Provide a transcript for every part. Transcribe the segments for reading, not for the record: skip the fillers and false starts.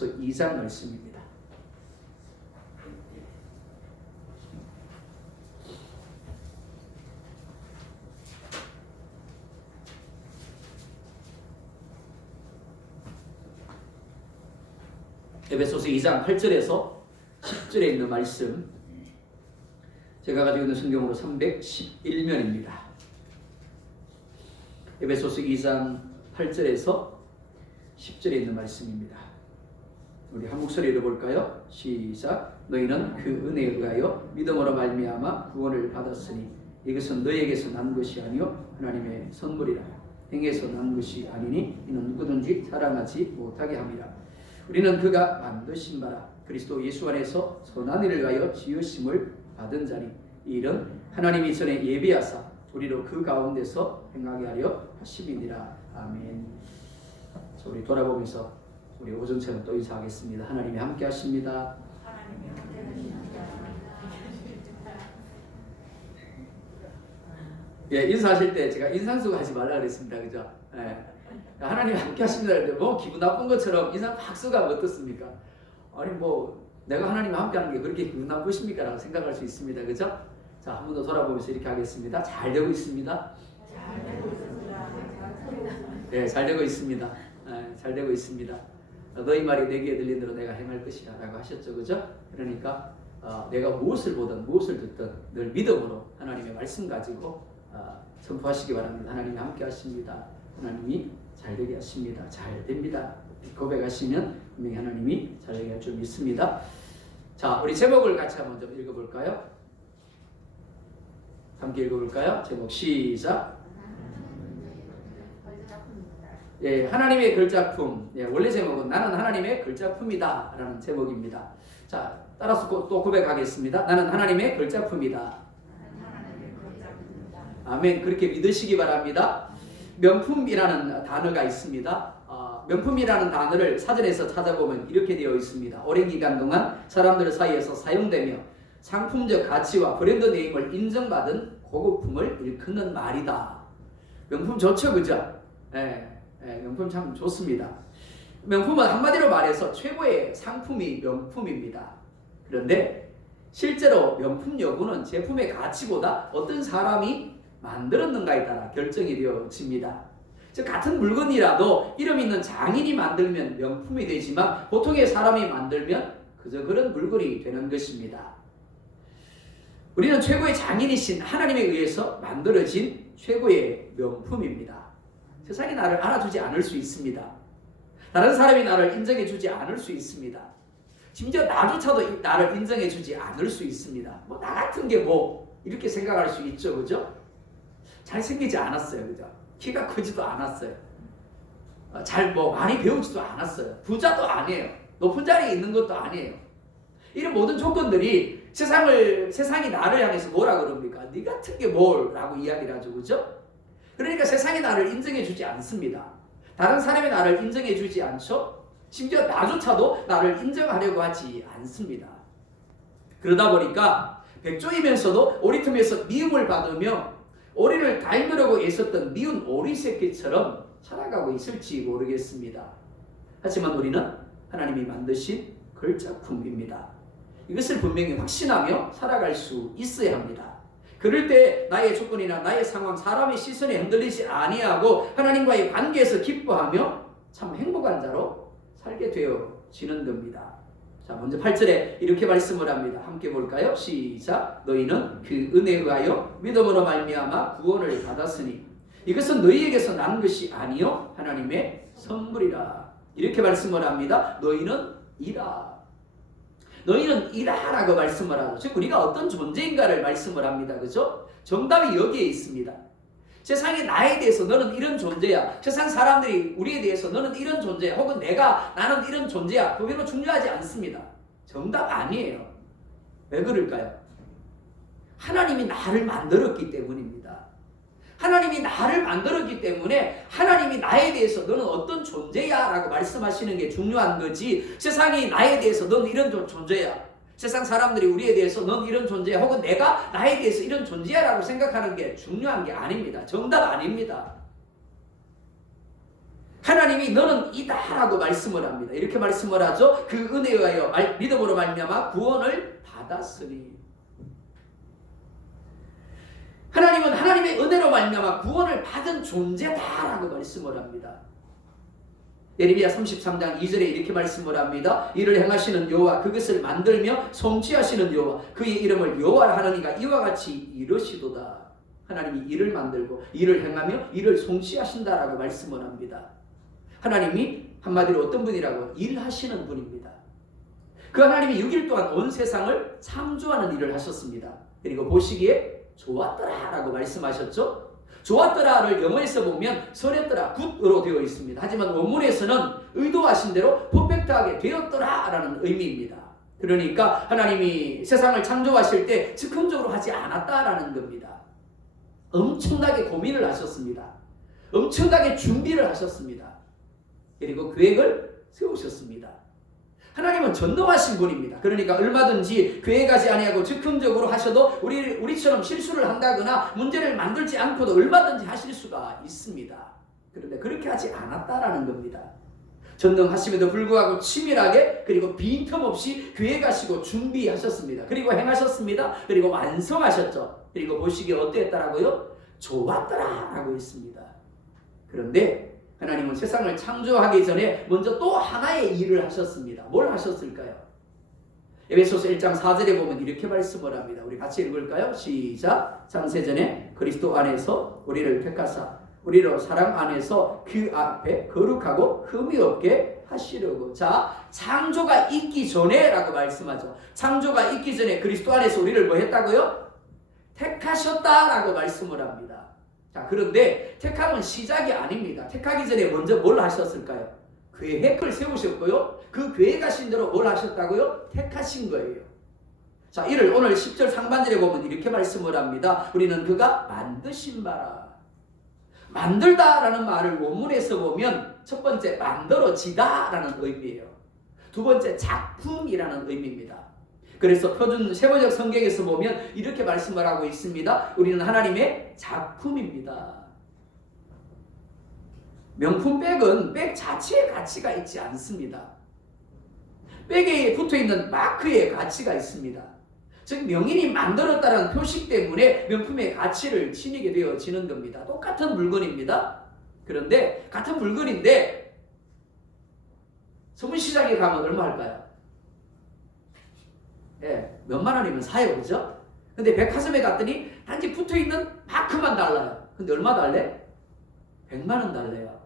에베소서 2장 말씀입니다. 에베소서 2장 8절에서 10절에 있는 말씀, 제가 가지고 있는 성경으로 311면입니다. 에베소서 2장 8절에서 10절에 있는 말씀입니다. 우리 한 목소리 읽어볼까요? 시작. 너희는 그 은혜에 의하여 믿음으로 말미암아 구원을 받았으니 이것은 너희에게서 난 것이 아니요 하나님의 선물이라. 행해서 난 것이 아니니 이는 누구든지 자랑하지 못하게 함이라. 우리는 그가 만드신 바라 그리스도 예수 안에서 선한 일을 위하여 지으심을 받은 자니 이 일은 하나님이 전에 예비하사 우리로 그 가운데서 행하게 하려 하심이니라. 아멘. 우리 돌아보면서 우리 오전처럼 또 인사하겠습니다. 하나님이 함께 하십니다. 예, 인사하실 때 제가 인상쓰고 하지 말라 그랬습니다. 그죠? 예. 하나님이 함께 하십니다. 그런데 뭐 기분 나쁜 것처럼 인상 팍 쓰고 하면 어떻습니까? 아니 뭐 내가 하나님과 함께 하는 게 그렇게 기분 나쁘십니까? 라고 생각할 수 있습니다. 그죠? 자, 한 번 더 돌아보면서 이렇게 하겠습니다. 잘 되고 있습니다. 잘 되고 있습니다. 예, 잘 되고 있습니다. 예, 잘 되고 있습니다. 너희 말이 내 귀에 들린 대로 내가 행할 것이라 라고 하셨죠. 그죠? 그러니까 내가 무엇을 보든 무엇을 듣든 늘 믿음으로 하나님의 말씀 가지고 선포하시기 바랍니다. 하나님이 함께 하십니다. 하나님이 잘 되게 하십니다. 잘 됩니다. 고백하시면 분명히 하나님이 잘 되게 할 줄 믿습니다. 자, 우리 제목을 같이 한번 좀 읽어볼까요? 함께 읽어볼까요? 제목 시작. 예, 하나님의 글작품. 예, 원래 제목은 나는 하나님의 글작품이다 라는 제목입니다. 자, 따라서 또 고백하겠습니다. 나는 하나님의 글작품이다. 아멘. 그렇게 믿으시기 바랍니다. 명품이라는 단어가 있습니다. 명품이라는 단어를 사전에서 찾아보면 이렇게 되어 있습니다. 오랜 기간 동안 사람들 사이에서 사용되며 상품적 가치와 브랜드 네임을 인정받은 고급품을 일컫는 말이다. 명품 좋죠, 그죠? 명품 참 좋습니다. 명품은 한마디로 말해서 최고의 상품이 명품입니다. 그런데 실제로 명품 여부는 제품의 가치보다 어떤 사람이 만들었는가에 따라 결정이 되어집니다. 즉 같은 물건이라도 이름 있는 장인이 만들면 명품이 되지만 보통의 사람이 만들면 그저 그런 물건이 되는 것입니다. 우리는 최고의 장인이신 하나님에 의해서 만들어진 최고의 명품입니다. 세상이 나를 알아주지 않을 수 있습니다. 다른 사람이 나를 인정해주지 않을 수 있습니다. 심지어 나조차도 나를 인정해주지 않을 수 있습니다. 뭐 나 같은 게 뭐 이렇게 생각할 수 있죠, 그죠? 잘생기지 않았어요, 그죠? 키가 크지도 않았어요. 잘 뭐 많이 배우지도 않았어요. 부자도 아니에요. 높은 자리에 있는 것도 아니에요. 이런 모든 조건들이 세상이 나를 향해서 뭐라 그럽니까? 네 같은 게 뭘? 라고 이야기를 하죠, 그죠? 그러니까 세상이 나를 인정해 주지 않습니다. 다른 사람이 나를 인정해 주지 않죠? 심지어 나조차도 나를 인정하려고 하지 않습니다. 그러다 보니까 백조이면서도 오리 틈에서 미움을 받으며 오리를 닮으려고 애썼던 미운 오리 새끼처럼 살아가고 있을지 모르겠습니다. 하지만 우리는 하나님이 만드신 글작품입니다. 이것을 분명히 확신하며 살아갈 수 있어야 합니다. 그럴 때 나의 조건이나 나의 상황, 사람의 시선에 흔들리지 아니하고 하나님과의 관계에서 기뻐하며 참 행복한 자로 살게 되어지는 겁니다. 자, 먼저 8절에 이렇게 말씀을 합니다. 함께 볼까요? 시작. 너희는 그 은혜에 의하여 믿음으로 말미암아 구원을 받았으니 이것은 너희에게서 난 것이 아니요 하나님의 선물이라. 이렇게 말씀을 합니다. 너희는 이라. 너희는 이라라고 말씀을 하죠. 즉 우리가 어떤 존재인가를 말씀을 합니다. 그죠? 정답이 여기에 있습니다. 세상이 나에 대해서 너는 이런 존재야. 세상 사람들이 우리에 대해서 너는 이런 존재야. 혹은 나는 이런 존재야. 그게 중요하지 않습니다. 정답 아니에요. 왜 그럴까요? 하나님이 나를 만들었기 때문입니다. 하나님이 나를 만들었기 때문에 하나님이 나에 대해서 너는 어떤 존재야 라고 말씀하시는 게 중요한 거지, 세상이 나에 대해서 넌 이런 존재야, 세상 사람들이 우리에 대해서 넌 이런 존재야, 혹은 내가 나에 대해서 이런 존재야 라고 생각하는 게 중요한 게 아닙니다. 정답 아닙니다. 하나님이 너는 이다라고 말씀을 합니다. 이렇게 말씀을 하죠. 그 은혜에 의하여 믿음으로 말미암아 구원을 받았으니. 하나님은 하나님의 은혜로 말미암아 구원을 받은 존재다라고 말씀을 합니다. 예레미야 33장 2절에 이렇게 말씀을 합니다. 이를 행하시는 여호와, 그것을 만들며 성취하시는 여호와, 그의 이름을 여호와라 하느니가 이와 같이 이르시도다. 하나님이 일을 만들고 일을 행하며 일을 성취하신다라고 말씀을 합니다. 하나님이 한마디로 어떤 분이라고? 일하시는 분입니다. 그 하나님이 6일 동안 온 세상을 창조하는 일을 하셨습니다. 그리고 보시기에 좋았더라라고 말씀하셨죠. 좋았더라를 영어에서 보면 선했더라, 굿으로 되어 있습니다. 하지만 원문에서는 의도하신 대로 퍼펙트하게 되었더라라는 의미입니다. 그러니까 하나님이 세상을 창조하실 때 즉흥적으로 하지 않았다라는 겁니다. 엄청나게 고민을 하셨습니다. 엄청나게 준비를 하셨습니다. 그리고 계획을 세우셨습니다. 하나님은 전능하신 분입니다. 그러니까 얼마든지 계획하지 아니하고 즉흥적으로 하셔도 우리처럼 실수를 한다거나 문제를 만들지 않고도 얼마든지 하실 수가 있습니다. 그런데 그렇게 하지 않았다라는 겁니다. 전능하심에도 불구하고 치밀하게 그리고 빈틈없이 계획하시고 준비하셨습니다. 그리고 행하셨습니다. 그리고 완성하셨죠. 그리고 보시기에 어땠더라고요? 좋았더라라고 했습니다. 그런데 하나님은 세상을 창조하기 전에 먼저 또 하나의 일을 하셨습니다. 뭘 하셨을까요? 에베소서 1장 4절에 보면 이렇게 말씀을 합니다. 우리 같이 읽을까요? 시작. 창세전에 그리스도 안에서 우리를 택하사 우리로 사랑 안에서 그 앞에 거룩하고 흠이 없게 하시려고. 자, 창조가 있기 전에 라고 말씀하죠. 창조가 있기 전에 그리스도 안에서 우리를 뭐 했다고요? 택하셨다라고 말씀을 합니다. 자, 그런데 택함은 시작이 아닙니다. 택하기 전에 먼저 뭘 하셨을까요? 계획을 세우셨고요. 그 계획하신 대로 뭘 하셨다고요? 택하신 거예요. 자, 이를 오늘 10절 상반절에 보면 이렇게 말씀을 합니다. 우리는 그가 만드신 바라. 만들다라는 말을 원문에서 보면 첫 번째 만들어지다라는 의미예요. 두 번째 작품이라는 의미입니다. 그래서 표준 세번역 성경에서 보면 이렇게 말씀을 하고 있습니다. 우리는 하나님의 작품입니다. 명품 백은 백 자체의 가치가 있지 않습니다. 백에 붙어있는 마크의 가치가 있습니다. 즉 명인이 만들었다는 표식 때문에 명품의 가치를 지니게 되어지는 겁니다. 똑같은 물건입니다. 그런데 같은 물건인데 서문시장에 가면 얼마 할까요? 예, 몇만 원이면 사요, 그죠? 근데 백화점에 갔더니 단지 붙어있는 마크만 달라요. 근데 얼마 달래? 100만 원 달래요.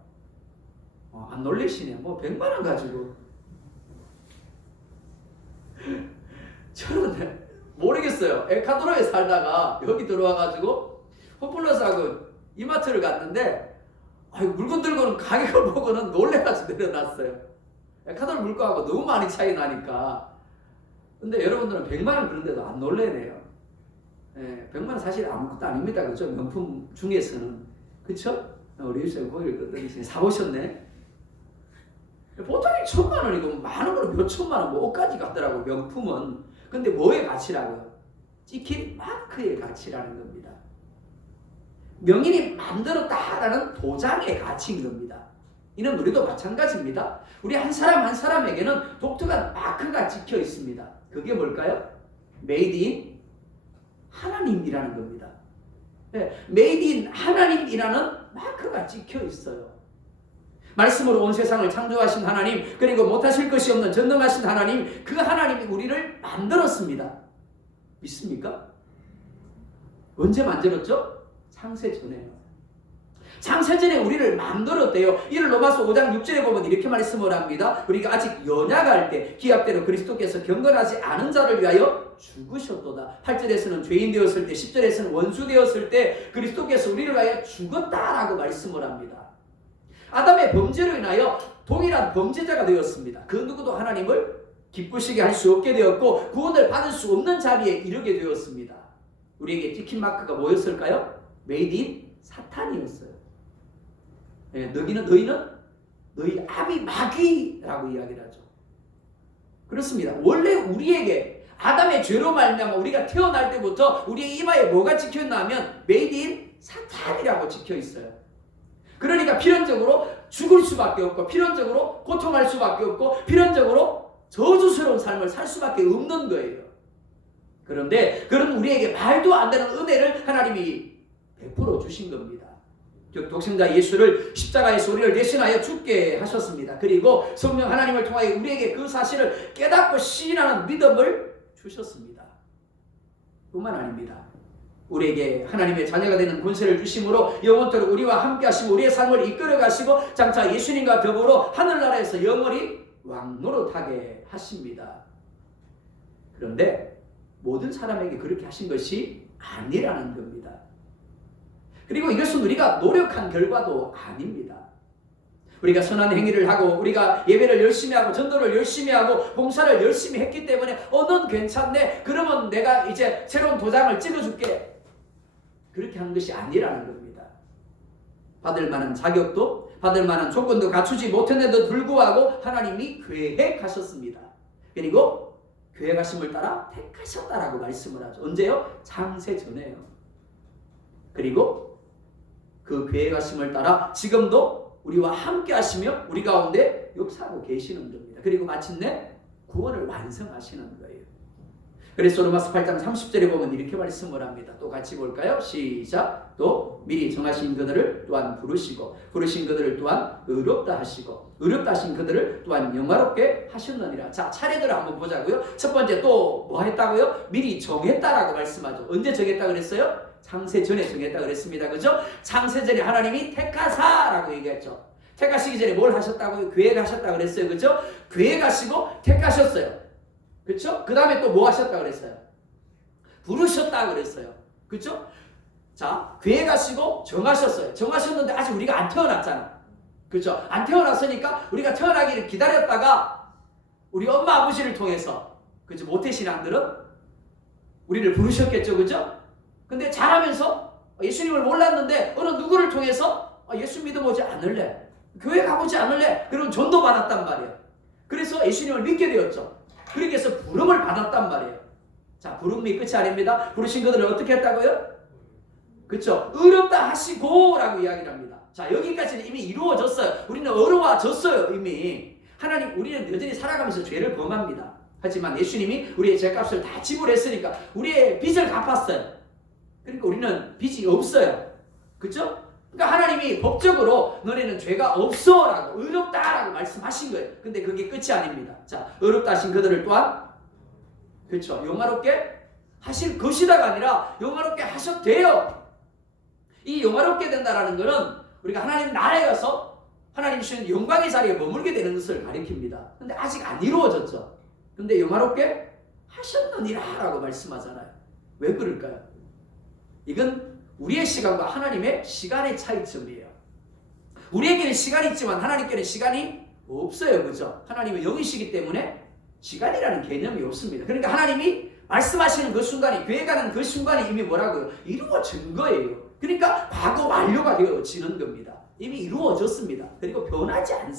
안 놀리시네. 뭐 100만 원 가지고. 저는 모르겠어요. 에카도로에 살다가 여기 들어와가지고 홈플러스하고 이마트를 갔는데 물건 들고는 가격을 보고는 놀래가지고 내려놨어요. 에카도로 물건하고 너무 많이 차이 나니까. 근데 여러분들은 100만 원 그런데도 안 놀래네요. 예, 100만 원 사실 아무것도 아닙니다. 그죠? 명품 중에서는. 그쵸? 우리 유쌤 거기를 끄더니 사보셨네? 보통이 1,000만 원이고 많은 거는 몇 천만 원, 뭐 옷까지 가더라고, 명품은. 근데 뭐의 가치라고요? 찍힌 마크의 가치라는 겁니다. 명인이 만들었다라는 도장의 가치인 겁니다. 이는 우리도 마찬가지입니다. 우리 한 사람 한 사람에게는 독특한 마크가 찍혀 있습니다. 그게 뭘까요? Made in 하나님이라는 겁니다. 네, Made in 하나님이라는 마크가 찍혀 있어요. 말씀으로 온 세상을 창조하신 하나님, 그리고 못하실 것이 없는 전능하신 하나님, 그 하나님이 우리를 만들었습니다. 믿습니까? 언제 만들었죠? 창세 전에요. 창세 전에 우리를 만들었대요. 이를 로마서 5장 6절에 보면 이렇게 말씀을 합니다. 우리가 아직 연약할 때 기합대로 그리스도께서 경건하지 않은 자를 위하여 죽으셨도다. 8절에서는 죄인 되었을 때, 10절에서는 원수 되었을 때 그리스도께서 우리를 위하여 죽었다라고 말씀을 합니다. 아담의 범죄로 인하여 동일한 범죄자가 되었습니다. 그 누구도 하나님을 기쁘시게 할 수 없게 되었고 구원을 받을 수 없는 자리에 이르게 되었습니다. 우리에게 찍힌 마크가 뭐였을까요? Made in 사탄이었어요. 네, 너희는 너희 아비 마귀라고 이야기를 하죠. 그렇습니다. 원래 우리에게 아담의 죄로 말미암아 우리가 태어날 때부터 우리의 이마에 뭐가 찍혀있나 하면 Made in 사탄이라고 찍혀 있어요. 그러니까 필연적으로 죽을 수밖에 없고 필연적으로 고통할 수밖에 없고 필연적으로 저주스러운 삶을 살 수밖에 없는 거예요. 그런데 그런 우리에게 말도 안 되는 은혜를 하나님이 베풀어 주신 겁니다. 독생자 예수를 십자가에서 우리를 대신하여 죽게 하셨습니다. 그리고 성령 하나님을 통하여 우리에게 그 사실을 깨닫고 시인하는 믿음을 주셨습니다. 뿐만 아닙니다. 우리에게 하나님의 자녀가 되는 권세를 주심으로 영원토록 우리와 함께 하시고 우리의 삶을 이끌어 가시고 장차 예수님과 더불어 하늘나라에서 영원히 왕노릇하게 하십니다. 그런데 모든 사람에게 그렇게 하신 것이 아니라는 겁니다. 그리고 이것은 우리가 노력한 결과도 아닙니다. 우리가 선한 행위를 하고 우리가 예배를 열심히 하고 전도를 열심히 하고 봉사를 열심히 했기 때문에 넌 괜찮네, 그러면 내가 이제 새로운 도장을 찍어줄게, 그렇게 한 것이 아니라는 겁니다. 받을 만한 자격도 받을 만한 조건도 갖추지 못했는데도 불구하고 하나님이 계획하셨습니다. 그리고 계획하심을 따라 택하셨다라고 말씀을 하죠. 언제요? 창세 전에요. 그리고 그 계획하심을 따라 지금도 우리와 함께 하시며 우리 가운데 역사하고 계시는 겁니다. 그리고 마침내 구원을 완성하시는 거예요. 그래서 로마서 8장 30절에 보면 이렇게 말씀을 합니다. 또 같이 볼까요? 시작. 또 미리 정하신 그들을 또한 부르시고 부르신 그들을 또한 의롭다 하시고 의롭다 하신 그들을 또한 영화롭게 하셨느니라. 자, 차례대로 한번 보자고요. 첫 번째 또 뭐 했다고요? 미리 정했다라고 말씀하죠. 언제 정했다 그랬어요? 창세 전에 정했다 그랬습니다. 그죠? 창세 전에 하나님이 택하사라고 얘기했죠. 택하시기 전에 뭘 하셨다고요? 계획하셨다 그랬어요. 그죠? 계획하시고 택하셨어요. 그렇죠? 그 다음에 또 뭐 하셨다 그랬어요? 부르셨다 그랬어요. 그렇죠? 자, 계획하시고 정하셨어요. 정하셨는데 아직 우리가 안 태어났잖아. 그렇죠? 안 태어났으니까 우리가 태어나기를 기다렸다가 우리 엄마 아버지를 통해서, 그렇죠? 모태신앙들은 우리를 부르셨겠죠. 그렇죠? 근데 자라면서 예수님을 몰랐는데 어느 누구를 통해서 예수 믿어보지 않을래? 교회 가보지 않을래? 그럼 전도 받았단 말이에요. 그래서 예수님을 믿게 되었죠. 그렇게 해서 부름을 받았단 말이에요. 자, 부름이 끝이 아닙니다. 부르신 그들을 어떻게 했다고요? 그렇죠? 의롭다 하시고 라고 이야기를 합니다. 자, 여기까지는 이미 이루어졌어요. 우리는 어려워졌어요. 이미. 하나님, 우리는 여전히 살아가면서 죄를 범합니다. 하지만 예수님이 우리의 죄값을 다 지불했으니까 우리의 빚을 갚았어요. 그러니까 우리는 빚이 없어요. 그렇죠? 그러니까 하나님이 법적으로 너네는 죄가 없어 라고, 의롭다 라고 말씀하신 거예요. 근데 그게 끝이 아닙니다. 자, 의롭다 하신 그들을 또한, 그렇죠, 영화롭게 하실 것이다가 아니라 영화롭게 하셨대요. 이 영화롭게 된다라는 것은 우리가 하나님 나라에 가서 하나님 주시는 영광의 자리에 머물게 되는 것을 가리킵니다. 근데 아직 안 이루어졌죠. 근데 영화롭게 하셨느니라 라고 말씀하잖아요. 왜 그럴까요? 이건 우리의 시간과 하나님의 시간의 차이점이에요. 우리에게는 시간이 있지만 하나님께는 시간이 없어요. 그죠? 하나님은 영이시기 때문에 시간이라는 개념이 없습니다. 그러니까 하나님이 말씀하시는 그 순간이, 계획하는 그 순간이 이미 뭐라고요? 이루어진 거예요. 그러니까 과거 완료가 되어지는 겁니다. 이미 이루어졌습니다. 그리고 변하지 않습니다.